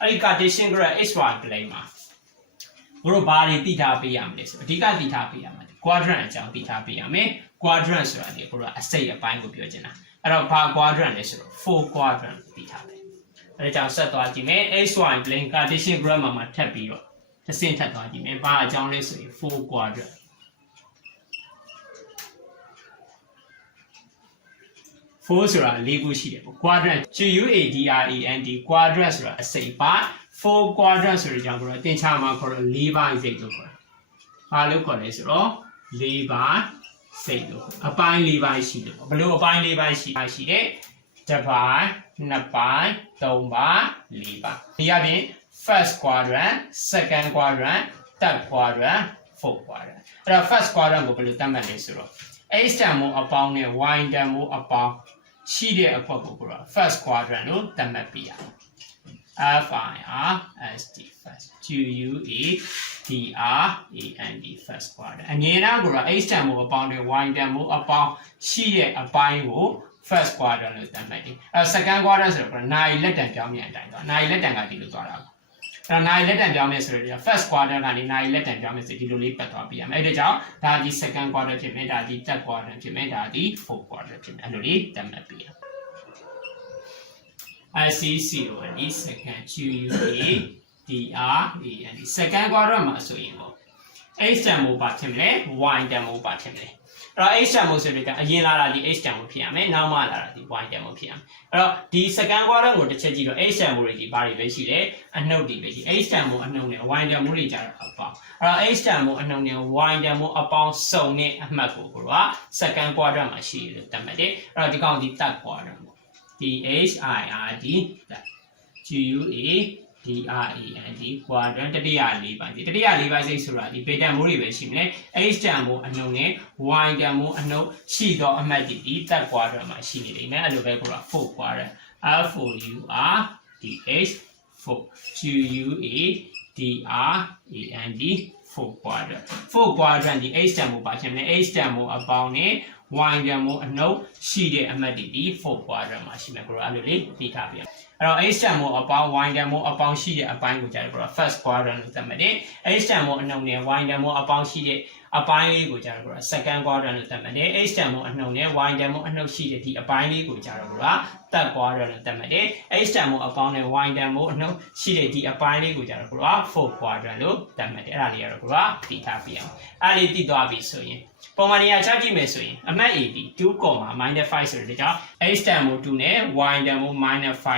အဲ့ဒီ Cartesian graph xy plane မှာဘို့ဘာတွေသိထားပေးရမလဲဆိုအဓိကသိထားပေးရမှာ quadrant အကြောင်းသိထားပေးရမယ် quadrant ဆိုတာဒီဘို့ကအစိတ်အပိုင်းကိုပြောချင်တာအဲ့တော့ဘာ quadrant လဲဆိုတော့ 4 quadrant သိထားမယ်အဲ့ဒါကြောင့်ဆက်သွားကြည့်မယ် xy plane Cartesian graph မှာထပ်ပြီးတော့တစ်ဆင့်ထပ်သွားကြည့်မယ်ဘာအကြောင်းလဲဆိုရင် 4 quadrant 4ဆိုတာ၄ခုရှိတယ်ပေါ့ quadrant QUADRANT quadrant ဆိုတာအစိတ်ပိုင်း4 quadrant ဆိုတဲ့အကြောင်းကိုတော့သင်္ချာမှာခေါ်တော့၄ပိုင်းစိတ်လို့ခေါ်တယ်။ဘာလို့ခေါ်လဲဆိုတော့၄ပိုင်းစိတ်လို့အပိုင်း၄ပိုင်းရှိတယ်ပေါ့ဘလို့အပိုင်း၄ပိုင်းရှိတယ်တစ်ပိုင်းနှစ်ပိုင်းသုံးပိုင်း၄ပိုင်းဒီအပြင် first quadrant second quadrant third quadrant fourth quadrant အဲ့တော့ first quadrant ကိုဘယ်လိုသတ်မှတ်လဲဆိုတော့ x တန်မိုးအပေါင်းနဲ့ y တန်မိုးအပေါင်းရှိတဲ့အခွက်ကိုကတော့ first quadrant လို့သတ်မှတ်ပြရအောင်FIRST first QUADRANT first quadrant အငြင်းသားကိုတော့ x တန်မိုးအပေါင်းနဲ့ y တန်မိုးအပေါင်းရှိတဲ့အပိုင်းကို first quadrant လို့သတ်မှတ်တယ်အဲ second quadrant ဆိုတော့နိုင်လက်တံပြောင်းပြန်အတိုင်းတော့နိုင်လက်တံကဒီလိုသွားတာပေါ့အဲ့တော့နိုင်လက်တံပြောင်းမယ်ဆိုတော့ first quadrant ကနေနိုင်လက်တံပြောင်းမယ်ဆိုဒီလိုလေးပတ်သွားပြရမယ်အဲ့ဒါကြောင့်ဒါဒီ second quadrant ဖြစ်မယ်ဒါဒီ third quadrant ဖြစ်မယ်ဒါဒီ fourth quadrant ဖြစ်မယ်အဲ့လိုလေးသတ်မှတ်ပြရမယ်IC0 and the second QUADRANT second quadrant မှာဆိုရင်ပေါ့ x တန်မိုးပါဖြစ်မယ် y တန်မိုးပါဖြစ်မယ်အဲ့တော့ x တန်မိုးဆိုတဲ့ကအရင်လာတာဒီ x တန်မိုးဖြစ်ရမယ်နောက်မှလာတာဒီ y တန်မိုးဖြစ်ရမယ်အဲ့တော့ဒီ second quadrant ကိုတစ်ချက်ကြည့်တော့ x တန်မိုးတွေဒီဘာတွေပဲရှိလဲအနှုတ်တွေပဲရှိ x တန်မိုးအနှုတ်နဲ့ y တန်မိုးတွေကြတော့အပေါင်းအဲ့တော့ x တန်မိုးအနှုတ်နဲ့ y တန်မိုးအပေါင်းစုံတဲ့အမှတ်ကိုက second quadrant မှာရှိတယ်လို့သတ်မှတ်တယ်အဲ့တော့ဒီကောင်ဒီ third quadrant THIRD QUADRANT quadrant တတိယ၄ပိုင်းဒီတတိယ၄ပိုင်းစိတ်ဆိုတာဒီဘေတန်မိုးတွေပဲရှိမလဲ x တန်မိုးအနှုတ်နဲ့ y တန်မိုးအနှုတ်ရှိတော့အမှတ်ဒီ third quadrant မှာရှိနေတယ်နော်အဲ့လိုပဲကိုက fourth quadrant FOURDH 4 QUADRANT 4 quadrant 4 quadrant ဒီ x တန်မိုးပါချင်တယ် x တန်မိုးအပေါင်းနဲ့y တန်မိုးအနှုတ်ရှိတဲ့အမှတ်ဒီ 4 quadrant မှာရှိမယ်ကိုအဲ့လိုလေးသိထားပြရအဲ့တော့ x တန်မိုးအပေါင်း y တန်မိုးအပေါင်းရှိတဲ့အပိုင်းကိုကြာတယ်ကို first quadrant လို့သတ်မှတ်တယ် x တန်မိုးအနှုတ်နဲ့ y တန်မိုးအပေါင်းရှိတဲ့အပိုင်းလေးကိုကြာတယ်ကို second quadrant လို့သတ်မှတ်တယ် x တန်မိုးအနှုတ်နဲ့ y တန်မိုးအနှုတ်ရှိတဲ့ဒီအပိုင်းလေးကိုကြာတယ်ကို third quadrant လို့သတ်မှတ်တယ် x တန်မိုးအပေါင်းနဲ့ y တန်မိုးအနှုတ်ရှိတဲ့ဒီအပိုင်းလေးကိုကြာတယ်ကို fourth quadrant လို့သတ်မှတ်တယ်အဲ့ဒါလေးကတော့ကိုသိထားပြအောင်အဲ့လေးသိသွားပြီဆိုရင်ပုံမှန်နေရာချကြည့်မယ်ဆိုရင်အမှတ် A ဒီ 2, -5 ဆိုတဲ့ကြောင့် x တန်မိုး2နဲ့ y တန်မိုး -5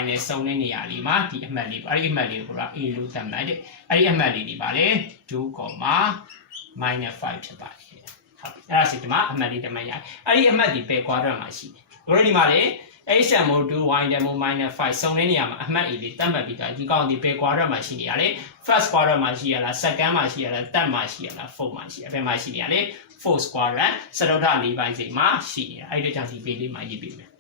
နဲ့စုံတဲ့နေရာလေးမှာဒီအမှတ်လေးပေါ့အဲ့ဒီအမှတ်လေးကို A လို့သတ်မှတ်တယ်အဲ့ဒီအမှတ်လေးဒီပါလေ2, -5 ဖြစ်ပါတယ်ဟုတ်ပြီအဲ့ဒါစီဒီမှာအမှတ်လေးတစ်မှတ်ရအဲ့ဒီအမှတ်ဒီဘယ် quadrant မှာရှိတယ်တို့ဒီမှာလေ x တန်မိုး2 y တန်မိုး -5 စုံတဲ့နေရာမှာအမှတ် A လေးသတ်မှတ်ပြီးတော့ဒီကောင်ဒီဘယ် quadrant မှာရှိနေရလဲ first quadrant မှာရှိရလား second မှာရှိရလား third မှာရှိရလား fourth မှာရှိရဘယ်မှာရှိနေရလဲ fourth quadrant စတုတ္ထ၄ပိုင်းစိတ်မှာရှိနေတာအဲ့ဒီကြောင့်ဒီပေလေးမှာရေးပေးမယ်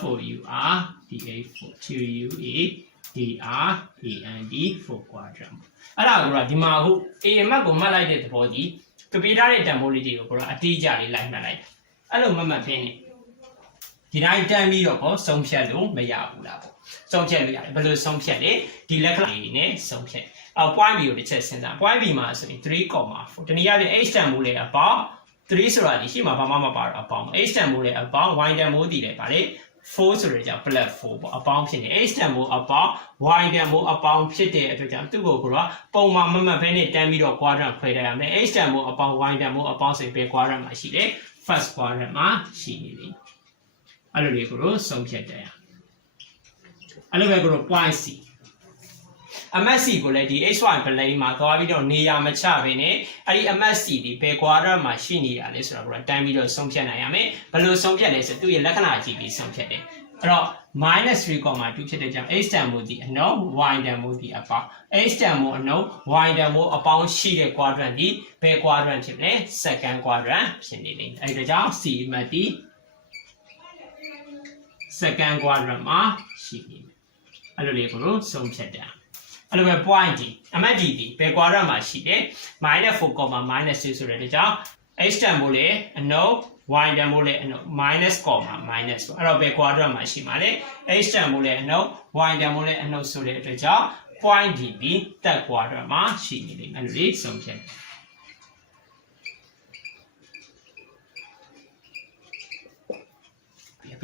FOURDH4QUADRANT 4 quadrant အဲ့ဒါကဒီမှာအခု A အမှတ်ကိုမှတ်လိုက်တဲ့သဘောဒီကပီထားတဲ့တန်ဖိုးလေးတွေကိုအတိအကျလေးလိုက်မှတ်လိုက်အဲ့လိုမှတ်ဖင်းနေဒီတိုင်းတန်းပြီးတော့ပေါ့ဆုံးဖြတ်လို့မရဘူးလားပေါ့ဆုံးဖြတ်လို့ရတယ်ဘယ်လိုဆုံးဖြတ်လဲဒီလက္ခဏာလေးနဲ့ဆုံးဖြတ်point B ကိုတစ်ချက်စဉ်းစား point B မှာဆိုရင် 3,4 တနည်းအားဖြင့် h တန်မိုးလေးအပေါင်း3ဆိုတာဒီရှိမှာဘာမှမပါတော့အပေါင်း h တန်မိုးလေးအပေါင်း y တန်မိုးတည်တယ်ဗါလေ4ဆိုတဲ့ကြောင့် +4 ပေါ့အပေါင်းဖြစ်နေ h တန်မိုးအပေါင်း y တန်မိုးအပေါင်းဖြစ်တဲ့အတွက်ကြောင့်သူ့ကိုကတော့ပုံမှန်မမှတ်ဖဲနဲ့တန်းပြီးတော့ quadrant ခွဲထားရမယ် h တန်မိုးအပေါင်း y တန်မိုးအပေါင်းဆိုရင်ဘယ် quadrant မှာရှိလဲ first quadrant မှာရှိနေပြီအဲ့လိုလေးကိုဆုံးဖြတ်တယ်အဲ့လိုပဲကို point C အမှတ် C ကိုလည်းဒီ xy plane မှာသွားပြီးတော့နေရာမချဘဲနဲ့အဲ့ဒီအမှတ် C ဒီဘယ် quadrant မှာရှိနေရလဲဆိုတော့ကိုတိုင်းပြီးတော့ဆုံးဖြတ်နိုင်ရမယ်ဘယ်လိုဆုံးဖြတ်လဲဆိုသူ့ရဲ့လက္ခဏာကြည့်ပြီးဆုံးဖြတ်တယ်အဲ့တော့ -3,2 ဖြစ်တဲ့ကြောင့် x တန်မိုးဒီအနှုတ် y တန်မိုးဒီအပေါင်း x တန်မိုးအနှုတ် y တန်မိုးအပေါင်းရှိတဲ့ quadrant ဒီဘယ် quadrant ဖြစ်မလဲ second quadrant ဖြစ်နေတယ်အဲ့ဒါကြောင့် C အမှတ်ဒီ second quadrant မှာရှိနေတယ်အဲ့လိုလေးကိုဆုံးဖြတ်တယ်အဲ့လိုပဲ point D အမှတ် D ဒီဘယ် quadrant မှာရှိတယ် -4, -6 ဆိုတဲ့ကြောင့် x တန်ဖိုးလေအနှုတ် y တန်ဖိုးလေအနှုတ် minus comma minus ပေါ့အဲ့တော့ဘယ် quadrant မှာရှိမှာလဲ x တန်ဖိုးလေအနှုတ် y တန်ဖိုးလေအနှုတ်ဆိုတဲ့အတွက်ကြောင့် point db တက် quadrant မှာရှိနေလိမ့်မယ်အဲ့လိုလေးဆုံးဖြတ်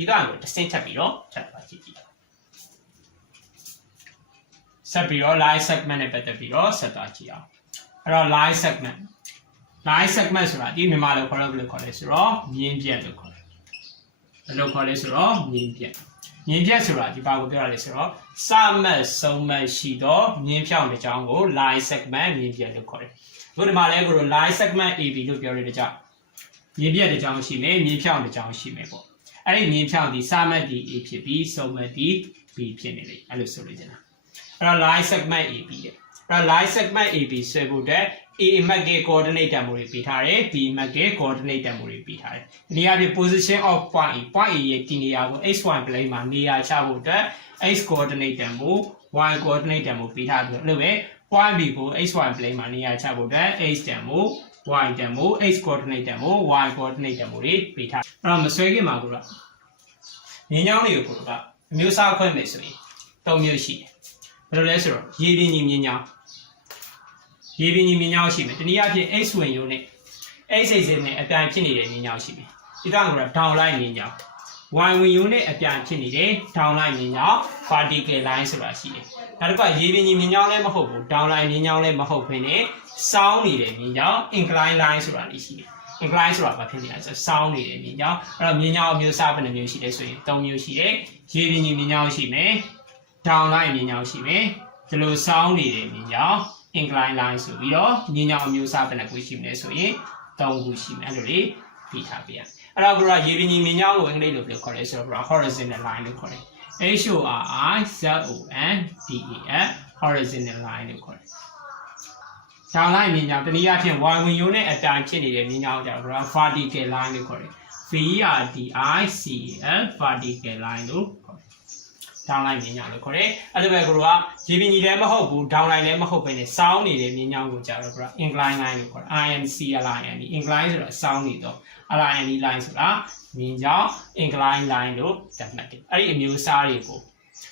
ပြီးတော့တစ်ဆင့်ထပ်ပြီးတော့ထပ်ပါကြည့်ကြည့်ဆက်ပြီးတော့ line segment နဲ့ပတ်သက်ပြီးတော့ဆက်သွားကြည့်အောင်အဲ့တော့ line segment ဆိုတာဒီမြန်မာလိုခေါ်လို့ခေါ်လဲဆိုတော့မြင်းပြက်လို့ခေါ်တယ်ဘယ်လိုခေါ်လဲဆိုတော့မြင်းပြက်ဆိုတာဒီပါကိုပြောရလဲဆိုတော့စမတ်ဆုံးမတ်ရှိတော့မြင်းဖြောင်းတဲ့ကြောင်းကို line segment မြင်းပြက်လို့ခေါ်တယ်အခုဒီမှာလဲကို line segment AB လို့ပြောရတဲ့ကြောင်းမြင်းပြက်တဲ့ကြောင်းရှိမယ်မြင်းဖြောင်းတဲ့ကြောင်းရှိမယ်ပေါ့အဲ့ဒီမြင်းဖြောင်းဒီစမတ်ဒီ A ဖြစ်ပြီးဆုံးမတ်ဒီ B ဖြစ်နေလေအဲ့လိုဆိုလို့ကျင်တာအဲ့တော့ line segment AB ရဲ့အဲ့တော့ line segment AB ဆွဲဖို့အတွက် A အမှတ်က coordinate တန်ဖိုးတွေပေးထားတယ် B အမှတ်က coordinate တန်ဖိုးတွေပေးထားတယ်ဒီနေရာပြ position of point A ရဲ့ဒီနေရာကို xy plane မှာနေရာချဖို့အတွက် x coordinate တန်ဖိုး y coordinate တန်ဖိုးပေးထားပြီးတော့အဲ့လိုပဲ point B ကို xy plane မှာနေရာချဖို့အတွက် x တန်ဖိုး y တန်ဖိုး x coordinate တန်ဖိုး y coordinate တန်ဖိုးတွေပေးထားအဲ့တော့မဆွဲခင်မှာကိုတော့မြင်းချောင်းတွေကိုကအမျိုးအစားခွဲမယ်ဆိုရင်၃မျိုးရှိတယ်ဘယ်လိုလဲဆိုတော့ရေပြင်ကြီးမြင်းချောင်းရှိမယ်တနည်းအားဖြင့် x ဝင်ရုံနဲ့ x axis နဲ့အပြိုင်ဖြစ်နေတဲ့မြင်းချောင်းရှိမယ်ဒီတော့ကတော့ down line မြင်းချောင်း y ဝင်ရုံနဲ့အပြိုင်ဖြစ်နေတဲ့ down line မြင်းချောင်း vertical line ဆိုတာရှိတယ်နောက်တစ်ခါရေပြင်ကြီးမြင်းချောင်းလည်းမဟုတ်ဘူး down line မြင်းချောင်းလည်းမဟုတ်ဘဲနဲ့စောင်းနေတဲ့မြင်းချောင်း incline line ဆိုတာလေးရှိတယ် incline ဆိုတာဘာဖြစ်နေလဲဆိုတော့စောင်းနေတဲ့မြင်းချောင်းအဲ့တော့မြင်းချောင်းအမျိုးအစားဘယ်နှမျိုးရှိလဲဆိုရင်၃မျိုးရှိတယ်ရေပြင်ကြီးမြင်းချောင်းရှိမယ် down line မြင်းချောင်းရှိမယ်ဒီလိုစောင်းနေတဲ့မြင်းချောင်း incline line ဆိုပြီးတော့မြင်းချောင်းအမျိုးအစားဘယ်နှခုရှိမလဲဆိုရင်၃ခုရှိမယ်အဲ့လိုလေးပြီးထားပြရအဲ့တော့ကရေပြင်ကြီးမြင်းချောင်းကိုအင်္ဂလိပ်လိုပြောခေါ်လဲဆိုတော့ horizontal line လို့ခေါ်တယ် HORIZONDAL horizontal line လို့ခေါ်တယ်down line မြင်းချောင်းတနည်းအားဖြင့် y ဝင်ရုံနဲ့အတိုင်ဖြစ်နေတဲ့မြင်းချောင်းကြောင့် vertical line လို့ခေါ်တယ် VERTICAL vertical line လို့ခေါ်တယ် down line မြင်းချောင်းလို့ခေါ်တယ်အဲ့လိုပဲကိုကရေပြင်ကြီးလည်းမဟုတ်ဘူး down line လည်းမဟုတ်ဘဲနဲ့စောင်းနေတဲ့မြင်းချောင်းကိုကြာတော့ incline line လို့ခေါ်တယ် INCLINE incline ဆိုတော့စောင်းနေတော့ LINE line ဆိုတာမြင်းချောင်း incline line လို့သတ်မှတ်တယ်အဲ့ဒီအမျိုးအစားတွေကို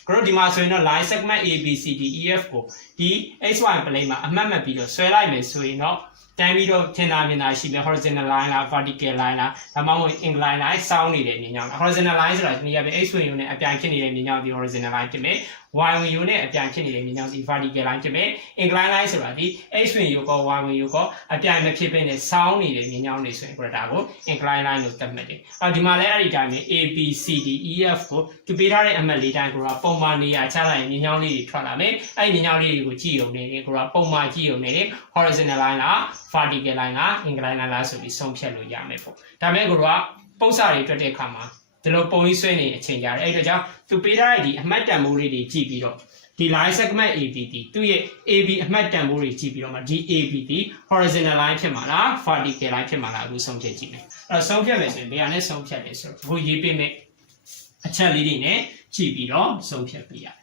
တို့ဒီမှာဆိုရင်တော့ line segment ABCDEF ကိုဒီ xy plane မှာအမှတ်မှတ်ပြီးတော့ဆွဲလိုက်မယ်ဆိုရင်တော့တန်းပြီးတော့ထင်သာမြင်သာရှိမယ် horizontal line လား vertical line လားဒါမှမဟုတ် incline line စောင်းနေတဲ့မြင်းချောင်း horizontal line ဆိုတာဒီနေရာပြ x ဝင်ရုံနဲ့အပြိုင်ဖြစ်နေတဲ့မြင်းချောင်းဒီ horizontal line ဖြစ်မယ် y ဝင်ရုံနဲ့အပြိုင်ဖြစ်နေတဲ့မြင်းချောင်းဒီ vertical line ဖြစ်မယ် incline line ဆိုတာဒီ x ဝင်ရုံကော y ဝင်ရုံကောအပြိုင်မဖြစ်ဘဲနဲ့စောင်းနေတဲ့မြင်းချောင်းတွေဆိုရင်ဒါကို incline line လို့သတ်မှတ်တယ်ဒီမှာလည်းအဲ့ဒီတိုင်းပဲ ABCDEF ကိုသူပေးထားတဲ့အမှတ်လေးတိုင်းကိုပုံမှန်နေရာချလိုက်ရင်မြင်းချောင်းလေးတွေထွက်လာမယ်အဲ့ဒီမြင်းချောင်းလေးတွေကိုကြည့်ရုံနဲ့ကိုပုံမှန်ကြည့်ရုံနဲ့ horizontal line လား vertical line လား incline line လားဆိုပြီးဆုံးဖြတ်လို့ရမယ်ပေါ့ဒါမဲ့ကိုပုံစံတွေတွက်တဲ့အခါမှာဒီလိုပုံကြီးဆွဲနေအချိန်ကြတယ်အဲ့ဒါကြောင့်သူပေးထားတဲ့ဒီအမှတ်တန်ဖိုးလေးတွေကြည့်ပြီးတော့ဒီ line segment ABD သူ့ရဲ့ AB အမှတ်တန်ဖိုးတွေကြည့်ပြီးတော့မှဒီ ABD horizontal line ဖြစ်မှာလား vertical line ဖြစ်မှာလားအခုဆုံးဖြတ်ကြည့်မယ်အဲ့တော့ဆုံးဖြတ်မယ်ဆိုရင်ဘယ်ဟာနဲ့ဆုံးဖြတ်လဲဆိုတော့အခုရေးပေးမယ်အချက်လေးတွေနဲ့ကြည့်ပြီးတော့ဆုံးဖြတ်ပေးရတယ်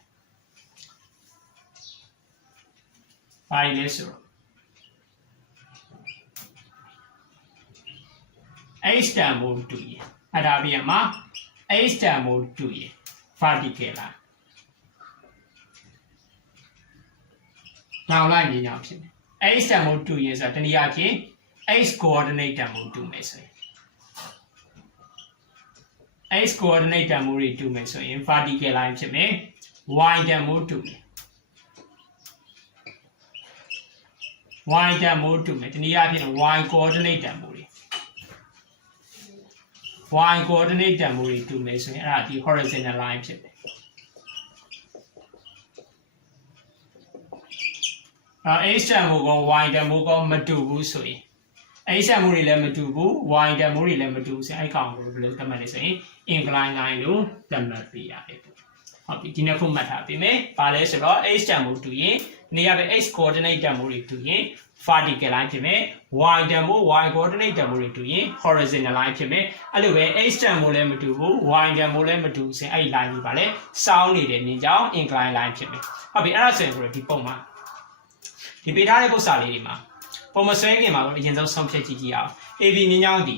ဘာလဲဆိုတော့h တန်ဖိုးတူရင်အဲ့ဒါပြန်မှာ h တန်ဖိုးတူရင် vertical line နောက်လိုက်မြင်အောင်ဖြစ်တယ် h တန်ဖိုးတူရင်ဆိုတာတနည်းအားဖြင့် x coordinate တန်ဖိုးတူမယ်ဆိုရင် x coordinate တန်ဖိုးတွေတူမယ်ဆိုရင် vertical line ဖြစ်မယ် y တန်ဖိုးတူမယ် y တန်ဖိုးတူမယ်တနည်းအားဖြင့် y coordinate တန်ဖိုးy coordinate တန်ဖိုးတွေတူမယ်ဆိုရင်အဲ့ဒါဒီ horizontal line ဖြစ်တယ်h တန်ဖိုးကော y တန်ဖိုးကောမတူဘူးဆိုရင် h တန်ဖိုးတွေလည်းမတူဘူး y တန်ဖိုးတွေလည်းမတူဘူးဆိုရင်အဲ့ကောင်ကိုဘယ်လိုသတ်မှတ်လဲဆိုရင် incline line လို့သတ်မှတ်ပေးရတယ်ပေါ့ဟုတ်ပြီဒီနှစ်ခုမှတ်ထားပေးမယ်ဘာလဲဆိုတော့ h တန်ဖိုးတူရင်နေရာပဲ x coordinate တန်ဖိုးတွေတူရင် vertical line ဖြစ်မယ် y တန်ဖိုး y coordinate တန်ဖိုးတွေတူရင် horizontal line ဖြစ်မယ်အဲ့လိုပဲ h တန်ဖိုးလည်းမတူဘူး y တန်ဖိုးလည်းမတူဘူးဆိုရင်အဲ့ဒီ line ကြီးပါလဲစောင်းနေတဲ့မြင်ကြောင်း incline line ဖြစ်မယ်ဟုတ်ပြီအဲ့ဒါဆိုရင်ဒီပုံမှာဒီပေးထားတဲ့ပု္ပ္ပစာလေးတွေမှာ ပုံမဆွဲခင်မှာအရင်ဆုံးဆုံးဖြတ်ကြည့်ကြည့်အောင် AB မြင်းကြောင်းဒီ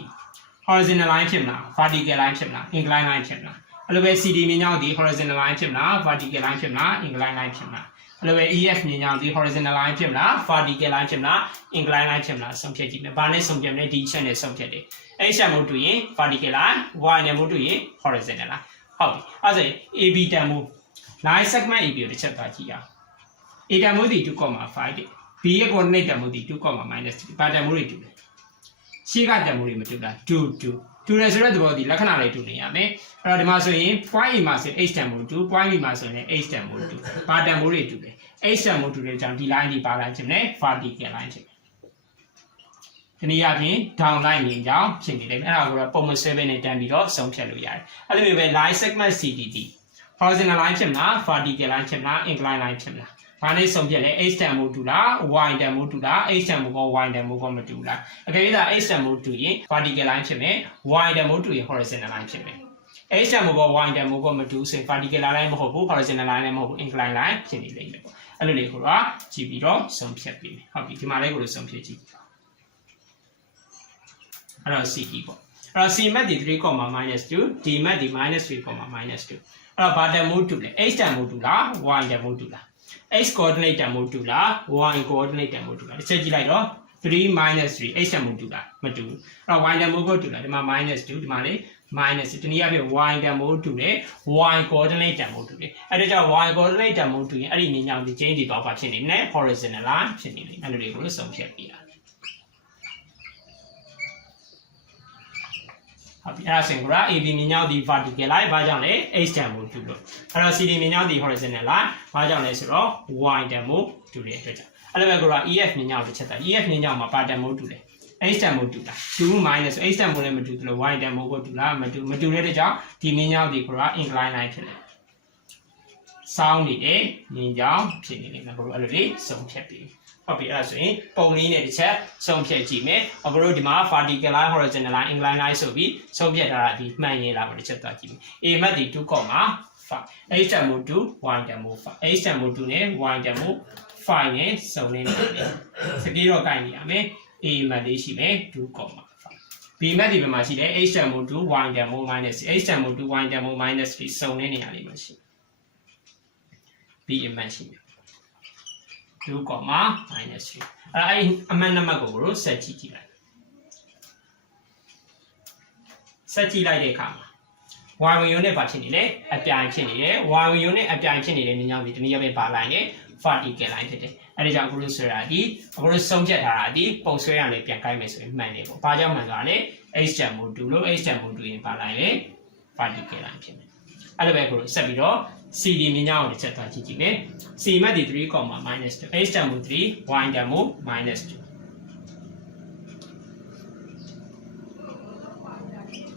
horizontal line ဖြစ်မလား vertical line ဖြစ်မလား incline line ဖြစ်မလားအဲ့လိုပဲ CD မြင်းကြောင်းဒီ horizontal line ဖြစ်မလား vertical line ဖြစ်မလား incline line ဖြစ်မလားအဲ့လိုပဲ EF မြင်းကြောင်းဒီ horizontal line ဖြစ်မလား vertical line ဖြစ်မလား incline line ဖြစ်မလားဆုံးဖြတ်ကြည့်မယ်။ဘာနဲ့ဆုံးဖြတ်မလဲဒီချက်နဲ့ဆုံးဖြတ်တယ်။အဲ့ချက်မို့တူရင် vertical line y နဲ့မို့တူရင် horizontal line ဟုတ်ပြီ။အဲ့ဒါဆိုရင် AB တန်မို့ line segment AB ကိုတစ်ချက်သွားကြည့်အောင်။ A တန်မို့ဒီ 2.5 တဲ့ B ရဲ့ coordinate တန်မို့ဒီ 2.-3 ဘာတန်မို့တွေတူလဲ။ရှေ့ကတန်မို့တွေမတူလား2 2တူတယ်ဆိုတဲ့သဘောဒီလက္ခဏာလေးတူနေရမယ်အဲ့တော့ဒီမှာဆိုရင် point A မှာဆိုရင် h တန်မို့2 point B မှာဆိုရင် h တန်မို့2ဘာတန်မို့တွေတူလဲ h တန်မို့2တဲ့ကြောင့်ဒီ line ဒီပါ line ဖြစ်နေ vertical line ဖြစ်ဒီနည်းအားဖြင့် down line မြင်ကြောင်းဖြစ်နေတယ်အဲ့ဒါကိုတော့ပုံမှန်7နဲ့တန်းပြီးတော့ဆုံးဖြတ်လို့ရတယ်အဲ့လိုမျိုးပဲ line segment CDD horizontal line ဖြစ်မလား vertical line ဖြစ်မလား incline line ဖြစ်မလားဘာနဲ့ဆုံးဖြတ်လဲ h တန်မို့တူလား y တန်မို့တူလား h တန်မို့ကော y တန်မို့ကောမတူလားအကယ်၍သာ h တန်မို့တူရင် vertical line ဖြစ်မယ် y တန်မို့တူရင် horizontal line ဖြစ်မယ် h တန်မို့ကော y တန်မို့ကောမတူဆိုရင် vertical line မဟုတ်ဘူး horizontal line လည်းမဟုတ်ဘူး incline line ဖြစ်နေလိမ့်မယ်ပေါ့အဲ့လိုလေးကိုတော့ကြည့်ပြီးတော့ဆုံးဖြတ်ပေးမယ်ဟုတ်ပြီဒီမှာလေးကိုလည်းဆုံးဖြတ်ကြည့်အဲ့တော့ CE ပေါ့အဲ့တော့ C mat ဒီ 3, -2 D mat ဒီ -3, -2 အဲ့တော့ဘာတန်မို့တူလဲ h တန်မို့တူလား y တန်မို့တူလားx coordinate တန်မို့တူလား y coordinate တန်မို့တူလားတစ်ချက်ကြည့်လိုက်တော့3 - 3 x တန်မို့တူလားမတူဘူးအဲ့တော့ y တန်မို့ကိုတူလားဒီမှာ -2 ဒီမှာလေ-တနည်းအားဖြင့် y တန်မို့တူတယ် y coordinate တန်မို့တူတယ်အဲ့ဒါကြောင့် y coordinate တန်မို့တူရင်အဲ့ဒီမြင်ကြောင်းဒီ change ဒီတော့ဘာဖြစ်နေမလဲ horizontal line ဖြစ်နေတယ်အဲ့လိုတွေကိုဆုံးဖြတ်ပြတာဟုတ်ပြီအဲ့ဒါဆိုရင်က AB မြင်ကြောင်းဒီ vertical line ဘာကြောင့်လဲ h တန်မို့တူလို့အဲ့တော့ CD မြင်ကြောင်းဒီ horizontal line ဘာကြောင့်လဲဆိုတော့ y တန်မို့တူတဲ့အတွက်ကြောင့်အဲ့လိုပဲက EF မြင်ကြောင်းတစ်ချက်တာ EF မြင်ကြောင်းမှာဘာတန်မို့တူလဲ h တန်မို့တူလား2 - ဆို h တန်မို့လည်းမတူဘူးလို့ y တန်မို့ကိုတူလားမတူတဲ့အတွက်ကြောင့်ဒီမြင်ကြောင်းဒီက incline line ဖြစ်တယ်စောင်းနေတဲ့မြင်ကြောင်းဖြစ်နေတယ်ငါတို့အဲ့လိုလေးဆုံးဖြတ်ပြီးဟုတ်ပြီအဲ့ဒါဆိုရင်ပုံလေးနဲ့တစ်ချက်ဆုံးဖြတ်ကြည့်မယ်အဘတို့ဒီမှာ vertical line horizontal line incline line ဆိုပြီးဆုံးဖြတ်ထားတာဒီမှန်ရင်လားပေါ့တစ်ချက်သွားကြည့်မယ် A mat ဒီ 2, h တန်မို့2 y တန်မို့5 h တန်မို့2နဲ့ y တန်မို့5နဲ့စုံနေတယ်စကေးတော့ကိုင်နေရမယ် A mat လေးရှိမယ် 2, B mat ဒီဘက်မှာရှိတယ် h တန်မို့2 y တန်မို့-3 h တန်မို့2 y တန်မို့-3စုံနေနေရလေးမှာရှိ B mat ရှိမယ်2, -3 အဲ့အမှန်နံပါတ်ကိုဆက်ကြည့်လိုက်ဆက်ကြည့်လိုက်တဲ့အခါမှာ y ဝင်ရုံနဲ့ဘာဖြစ်နေလဲအပြိုင်ဖြစ်နေတယ် y ဝင်ရုံနဲ့အပြိုင်ဖြစ်နေတဲ့မြင်ကြောင်းဒီတနည်းအားဖြင့်ဘာ line လဲ vertical line ဖြစ်တယ်အဲ့ဒါကြောင့်အခုလို့ဆိုတာဒီအခုလို့ဆုံးဖြတ်ထားတာဒီပုံဆွဲရနဲ့ပြန်ကိုက်မယ်ဆိုရင်မှန်တယ်ပေါ့ဘာကြောင့်မှန်သွားလဲ h တန်မို့2လို့ h တန်မို့2ရင်ဘာ line လဲ vertical line ဖြစ်မယ်အဲ့လိုပဲအခုလို့ဆက်ပြီးတော့CD မြင်ကြောင်းကိုတစ်ချက်သွားကြည့်ကြည့်မယ် C mat ဒီ 3, -2 h တန်မို့3 y တန်မို့-2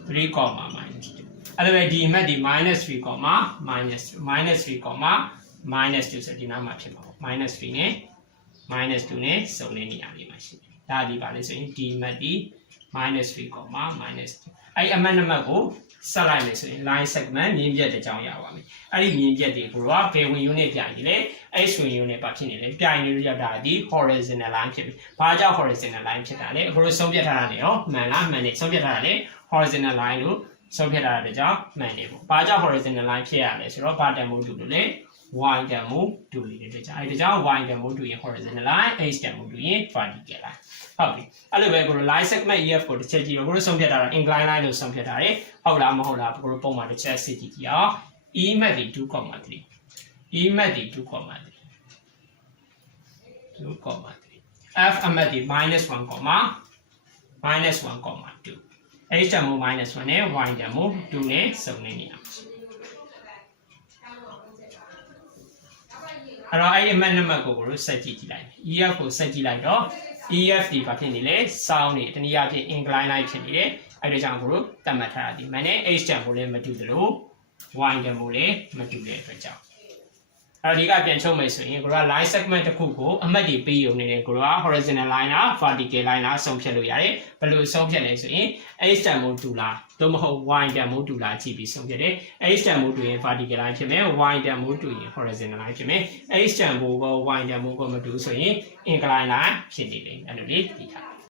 3, -2 အဲ့လိုပဲဒီ mat ဒီ -3, -3 ဆိုဒီနားမှာဖြစ်မှာပေါ့-3နဲ့-2နဲ့စုံနေနေရလေးမှာရှိတယ်ဒါဒီပါလေဆိုရင်ဒီ mat ဒီ -3, -2 အဲ့အမှန်နံပါတ်ကိုဆက်လိုက်မယ်ဆိုရင် line segment မြင်းပြတ်တဲ့အကြောင်းရပါမယ်အဲ့ဒီမြင်းပြတ်တွေကိုတော့ဘယ်ဝင် unit ပြိုင်နေလဲ h ဝင် unit ပါဖြစ်နေလဲပြိုင်နေလို့ရတာဒီ horizontal line ဖြစ်ပြီဘာကြောင့် horizontal line ဖြစ်တာလဲအခုတို့ဆုံးဖြတ်ထားတာနေရောမှန်လားမှန်တယ်ဆုံးဖြတ်ထားတာလေ horizontal line လို့ဆုံးဖြတ်ထားတဲ့ကြောင့်မှန်တယ်ပေါ့ဘာကြောင့် horizontal line ဖြစ်ရလဲဆိုတော့ဘာတန်မို့တူလို့လဲ y တန်မို့တူနေတဲ့အတွက်ကြောင့်အဲ့ဒါကြောင့် y တန်မို့တူရင် horizontal line h တန်မို့တူရင် vertical lineဟုတ်ပြီအဲ့လိုပဲကို line segment EF ကိုတစ်ချက်ကြည့်တော့ကိုဆုံးဖြတ်ထားတာ incline line လို့ဆုံးဖြတ်ထားတယ်ဟုတ်လားမဟုတ်လားကိုပုံမှန်တစ်ချက်စစ်ကြည့်ကြည့်အောင် E mat ဒီ 2, 3 E mat ဒီ 2, 3 F mat ဒီ -1, -1, 2 h တန်မို့-1နဲ့ y တန်မို့2နဲ့စုံနေနေရမှာအဲ့တော့အဲ့ဒီအမှန်နံပါတ်ကိုဆက်ကြည့်ကြည့်လိုက် EF ကိုဆက်ကြည့်လိုက်တော့ EF ဒီဘာဖြစ်နေလဲစောင်းနေတနည်းအားဖြင့် incline line ဖြစ်နေတယ်အဲ့ဒါကြောင့်ကိုသတ်မှတ်ထားတာဒီမှန်နဲ့ h တန်မို့လည်းမတူသလို y တန်မို့လည်းမတူတဲ့အတွက်ကြောင့် အဲ့ဒီကပြန်ချုပ်မယ်ဆိုရင်ကိုက line segment တစ်ခုကိုအမှတ်တွေပေးရုံနဲ့ကိုက horizontal line လား vertical line လားဆုံးဖြတ်လို့ရတယ်ဘယ်လိုဆုံးဖြတ်လဲဆိုရင် x တန်ဖိုးတူလားသို့မဟုတ် y တန်ဖိုးတူလားကြည့်ပြီးဆုံးဖြတ်တယ် x တန်ဖိုးတူရင် vertical line ဖြစ်မယ် y တန်ဖိုးတူရင် horizontal line ဖြစ်မယ် x တန်ဖိုးက y တန်ဖိုးကမတူဆိုရင် incline line ဖြစ်နေတယ်အဲ့လိုလေးသိထား